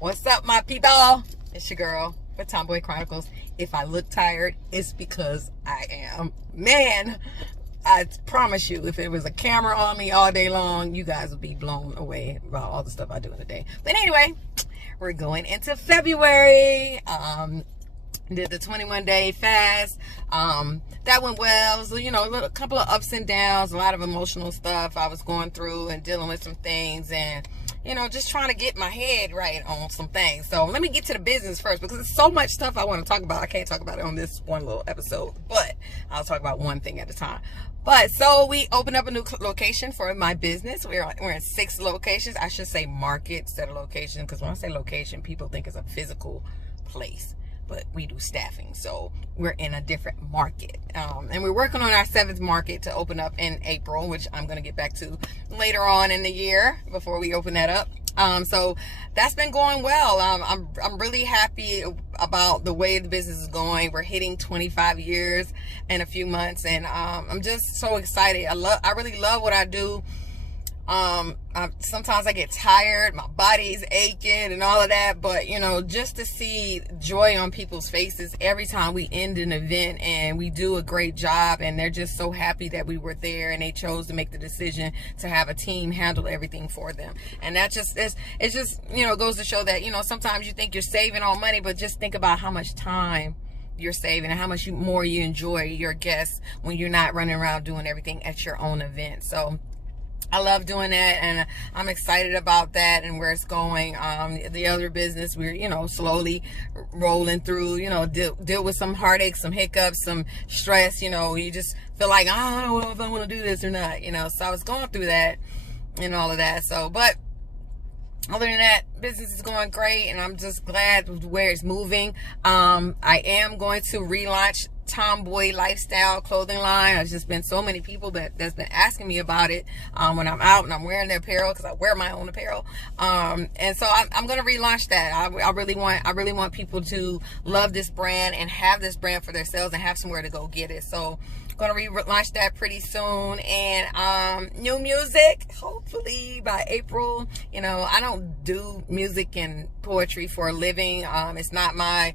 What's up, my people? It's your girl with Tomboy Chronicles. If I look tired, it's because I am. Man, I promise you, if it was a camera on me all day long, you guys would be blown away about all the stuff I do in a day. But anyway, we're going into February. Did the 21-day fast. That went well. So, a couple of ups and downs, a lot of emotional stuff I was going through and dealing with some things, and just trying to get my head right on some things. So let me get to the business first, because there's so much stuff I want to talk about. I can't talk about it on this one little episode, but I'll talk about one thing at a time. But so we opened up a new location for my business. We're in 6 locations. I should say market instead of location, because when I say location, people think it's a physical place. But we do staffing, so we're in a different market, and we're working on our 7th market to open up in April, which I'm going to get back to later on in the year before we open that up. So that's been going well. I'm really happy about the way the business is going. We're hitting 25 years in a few months, and I'm just so excited. I really love what I do. Sometimes I get tired, my body's aching and all of that, but just to see joy on people's faces every time we end an event and we do a great job, and they're just so happy that we were there and they chose to make the decision to have a team handle everything for them. And that just goes to show that sometimes you think you're saving on money, but just think about how much time you're saving and how much more you enjoy your guests when you're not running around doing everything at your own event. So I love doing that, and I'm excited about that and where it's going. The other business, we're, slowly rolling through, deal with some heartaches, some hiccups, some stress. You just feel like, I don't know if I want to do this or not, so I was going through that and all of that. So, but other than that, business is going great, and I'm just glad with where it's moving. I am going to relaunch Tomboy lifestyle clothing line. There's just been so many people that's been asking me about it when I'm out and I'm wearing their apparel, because I wear my own apparel, and so I'm going to relaunch that. I really want people to love this brand and have this brand for themselves and have somewhere to go get it. So going to relaunch that pretty soon, and new music hopefully by April. I don't do music and poetry for a living. It's not my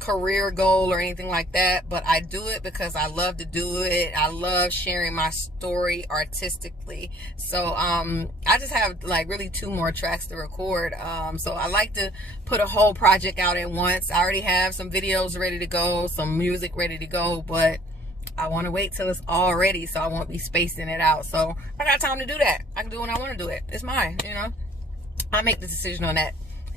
career goal or anything like that, but I do it because I love to do it. I love sharing my story artistically. So I just have really 2 more tracks to record. So I like to put a whole project out at once. I already have some videos ready to go, some music ready to go, but I want to wait till it's all ready, so I won't be spacing it out. So I got time to do that. I can do when I want to do it. It's mine, I make the decision on that.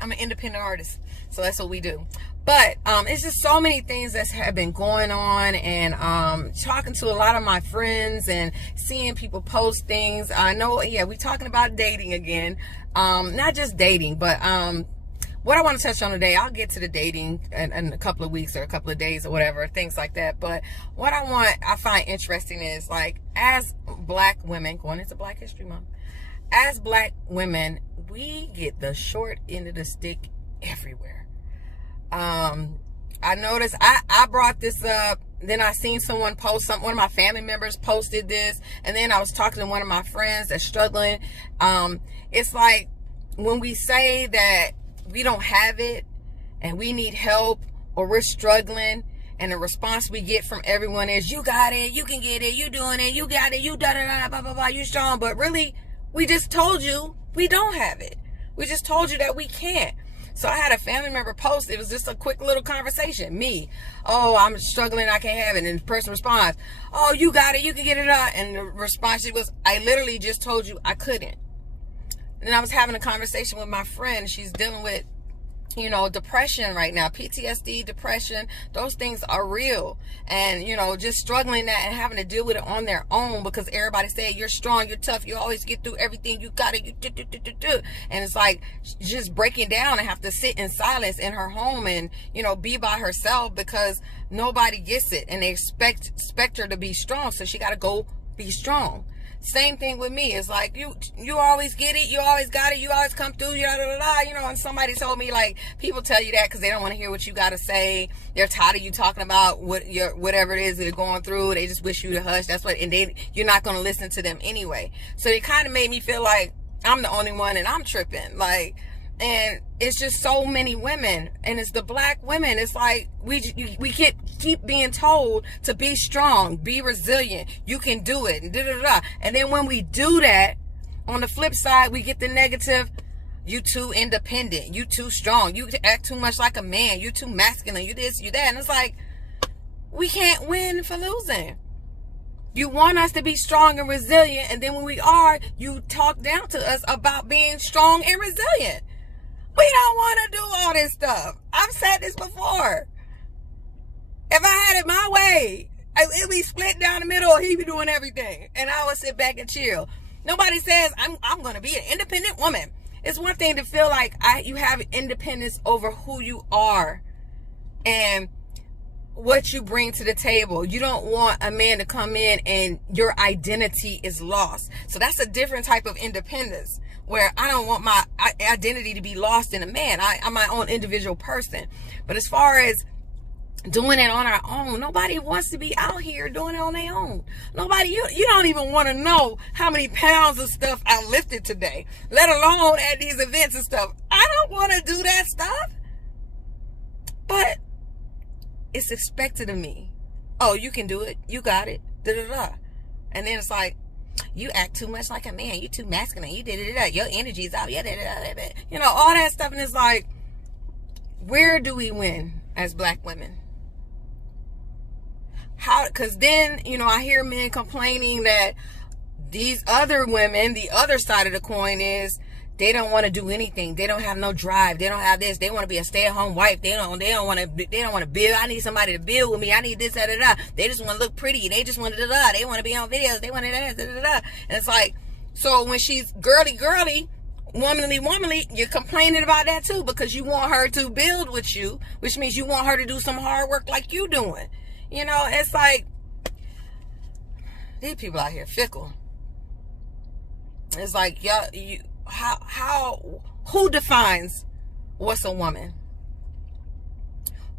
I'm an independent artist, so that's what we do. But it's just so many things that have been going on, and talking to a lot of my friends and seeing people post things. I know, we're talking about dating again. Not just dating, but what I want to touch on today, I'll get to the dating in a couple of weeks or a couple of days or whatever, things like that. But what I find interesting is, as Black women, going into Black History Month, as Black women, we get the short end of the stick everywhere. I noticed, I brought this up, then I seen someone post something, one of my family members posted this, and then I was talking to one of my friends that's struggling. It's like, when we say that we don't have it and we need help, or we're struggling, and the response we get from everyone is, you got it, you can get it, you doing it, you got it, you da-da-da, blah, blah, blah, you strong. But really, we just told you we don't have it. We just told you that we can't. So I had a family member post, it was just a quick little conversation. Me, oh, I'm struggling, I can't have it. And the person responds, oh, you got it, you can get it out. And the response was, I literally just told you I couldn't. And I was having a conversation with my friend. She's dealing with, depression right now, PTSD, depression. Those things are real. And, just struggling that and having to deal with it on their own, because everybody say, you're strong, you're tough, you always get through everything, you got it, you do. And it's like, just breaking down and have to sit in silence in her home and, be by herself, because nobody gets it. And they expect her to be strong. So she got to go be strong. Same thing with me. It's like, you always get it, you always got it, you always come through, and somebody told me, people tell you that because they don't want to hear what you got to say. They're tired of you talking about whatever it is that they're going through. They just wish you to hush. And you're not going to listen to them anyway. So it kind of made me feel like I'm the only one and I'm tripping. And it's just so many women, and it's the black women. It's like we keep being told to be strong, be resilient, you can do it, and and then when we do that, on the flip side, we get the negative. You too independent, you too strong, you act too much like a man, you too masculine, you this, you that. And it's like, we can't win for losing. You want us to be strong and resilient, and then when we are, you talk down to us about being strong and resilient. We don't want to do all this stuff. I've said this before. If I had it my way, it'd be split down the middle, he'd be doing everything, and I would sit back and chill. Nobody says I'm going to be an independent woman. It's one thing to feel like you have independence over who you are and what you bring to the table. You don't want a man to come in and your identity is lost. So that's a different type of independence, where I don't want my identity to be lost in a man. I'm my own individual person. But as far as doing it on our own, nobody wants to be out here doing it on their own. Nobody, you don't even want to know how many pounds of stuff I lifted today, let alone at these events and stuff. I don't want to do that stuff. But it's expected of me. Oh, you can do it. You got it. And then it's like, you act too much like a man. You too masculine. You your energy is out. You know, all that stuff. And it's like, where do we win as black women? How? Because then, you know, I hear men complaining that these other women, the other side of the coin is, they don't want to do anything. They don't have no drive. They don't have this. They want to be a stay-at-home wife. They don't want to build. I need somebody to build with me. I need this, They just want to look pretty. They just want to They want to be on videos. They want to And it's like, so when she's girly, womanly, you're complaining about that too, because you want her to build with you, which means you want her to do some hard work like you doing. You know, it's like, these people out here fickle. It's like, who defines what's a woman?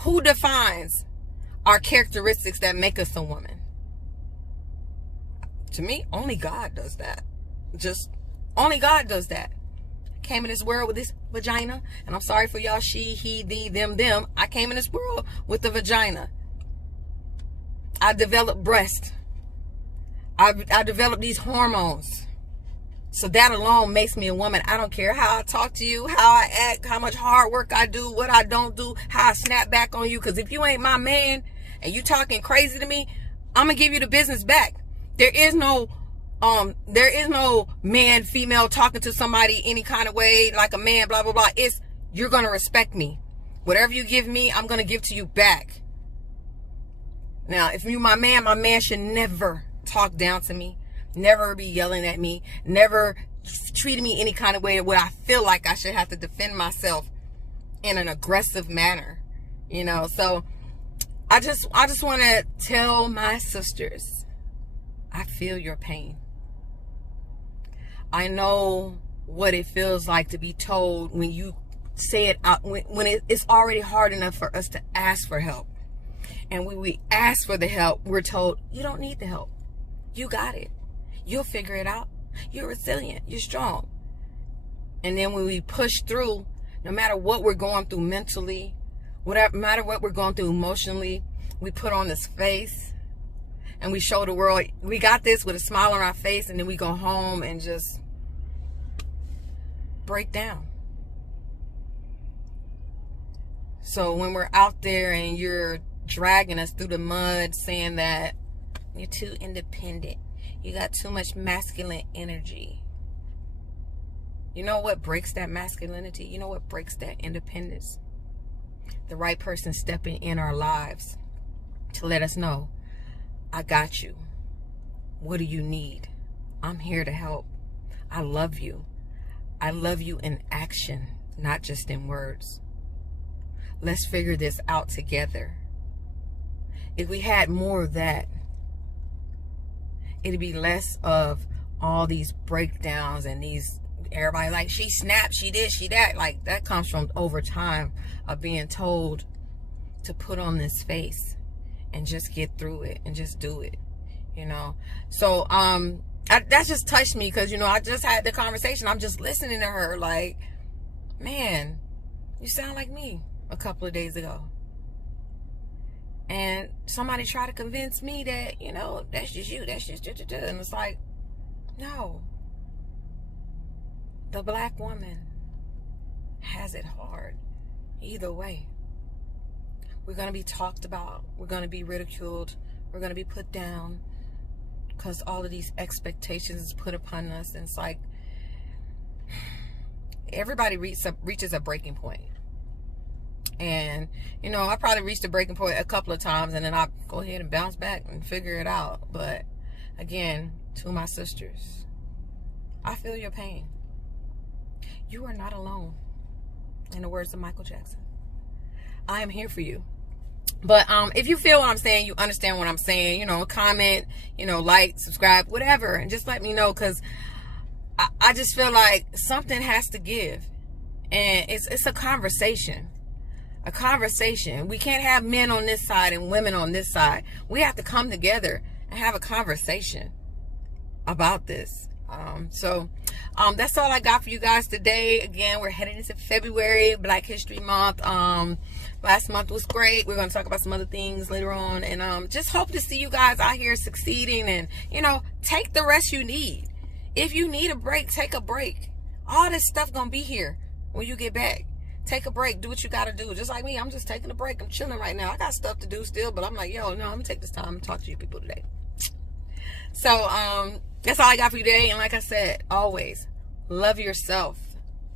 Who defines our characteristics that make us a woman? To me, only God does that. Just only God does that. I came in this world with this vagina, and I'm sorry for y'all, she, he, thee, them. I came in this world with the vagina. I developed breast. I developed these hormones. So that alone makes me a woman. I don't care how I talk to you, how I act, how much hard work I do, what I don't do, how I snap back on you. Because if you ain't my man and you talking crazy to me, I'm going to give you the business back. There is no man, female talking to somebody any kind of way, like a man, blah, blah, blah. It's, you're going to respect me. Whatever you give me, I'm going to give to you back. Now, if you're my man should never talk down to me. Never be yelling at me, never treating me any kind of way where I feel like I should have to defend myself in an aggressive manner, you know. So I just want to tell my sisters, I feel your pain. I know what it feels like to be told when you say it out, when it's already hard enough for us to ask for help. And when we ask for the help, we're told, you don't need the help. You got it. You'll figure it out. You're resilient. You're strong. And then when we push through, no matter what we're going through mentally, no matter what we're going through emotionally, we put on this face and we show the world we got this with a smile on our face, and then we go home and just break down. So when we're out there and you're dragging us through the mud saying that you're too independent, you got too much masculine energy. You know what breaks that masculinity? You know what breaks that independence? The right person stepping in our lives to let us know, I got you. What do you need? I'm here to help. I love you. I love you in action, not just in words. Let's figure this out together. If we had more of that, it'd be less of all these breakdowns and these, everybody like, she snapped, she did, she that. Like, that comes from over time of being told to put on this face and just get through it and just do it, you know. So that just touched me, because, you know, I just had the conversation. I'm just listening to her like, man, you sound like me a couple of days ago. And somebody tried to convince me that, you know, that's just you. That's just, and it's like, no. The black woman has it hard either way. We're going to be talked about. We're going to be ridiculed. We're going to be put down because all of these expectations is put upon us. And it's like, everybody reaches a breaking point. And, you know, I probably reached a breaking point a couple of times, and then I go ahead and bounce back and figure it out. But again, to my sisters, I feel your pain. You are not alone. In the words of Michael Jackson, I am here for you. But if you feel what I'm saying, you understand what I'm saying, you know, comment, you know, like, subscribe, whatever, and just let me know, because I just feel like something has to give. And it's a conversation. A conversation. We can't have men on this side and women on this side. We have to come together and have a conversation about this. So that's all I got for you guys today. Again, we're heading into February, Black History Month. Last month was great. We're going to talk about some other things later on. And just hope to see you guys out here succeeding. And, you know, take the rest you need. If you need a break, take a break. All this stuff going to be here when you get back. Take a break. Do what you got to do. Just like me, I'm just taking a break. I'm chilling right now. I got stuff to do still, but I'm like, yo, no, I'm going to take this time and talk to you people today. So, that's all I got for you today. And like I said, always love yourself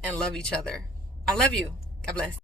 and love each other. I love you. God bless.